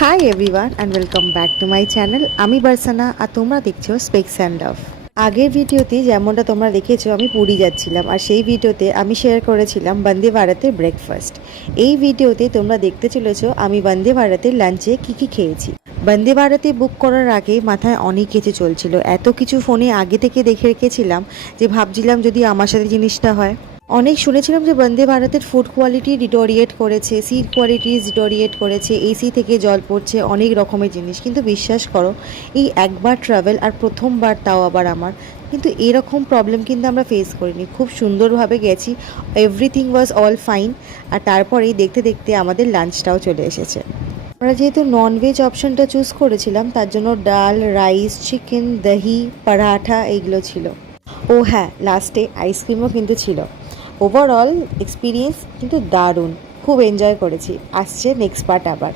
Hi everyone and welcome back to my channel. আমি বার্সানা আর তোমরা দেখছো স্পেক্স অ্যান্ড লাভ। আগের ভিডিওতে যেমনটা তোমরা দেখেছো আমি পুরী যাচ্ছিলাম, আর সেই ভিডিওতে আমি শেয়ার করেছিলাম বন্দে ভারতের ব্রেকফাস্ট। এই ভিডিওতে তোমরা দেখতে চলেছো আমি বন্দে ভারতের লাঞ্চে কী খেয়েছি। বন্দে ভারতে বুক করার আগে মাথায় অনেক কিছু চলছিল, এত কিছু ফোনে আগে থেকে দেখে রেখেছিলাম যে ভাবছিলাম যদি আমার সাথে জিনিসটা হয়। অনেক শুনেছিলাম যে বন্দে ভারতের ফুড কোয়ালিটি ডিটোরিয়েট করেছে, সিট কোয়ালিটি ডিটোরিয়েট করেছে, এসি থেকে জল পড়ছে, অনেক রকমের জিনিস। কিন্তু বিশ্বাস করো, এই একবার ট্রাভেল আর প্রথমবার, তাও আবার আমার, কিন্তু এরকম প্রবলেম কিন্তু আমরা ফেস করিনি। খুব সুন্দরভাবে গেছি, এভরিথিং ওয়াজ অল ফাইন। আর তারপরেই দেখতে দেখতে আমাদের লাঞ্চটাও চলে এসেছে। আমরা যেহেতু ননভেজ অপশনটা চুজ করেছিলাম, তার জন্য ডাল, রাইস, চিকেন, দহি, পরাঠা এইগুলো ছিল। ও হ্যাঁ, লাস্টে আইসক্রিমও কিন্তু ছিল। ওভারঅল এক্সপিরিয়েন্স কিন্তু দারুণ, খুব এনজয় করেছি। আসছে নেক্সট পার্ট আবার।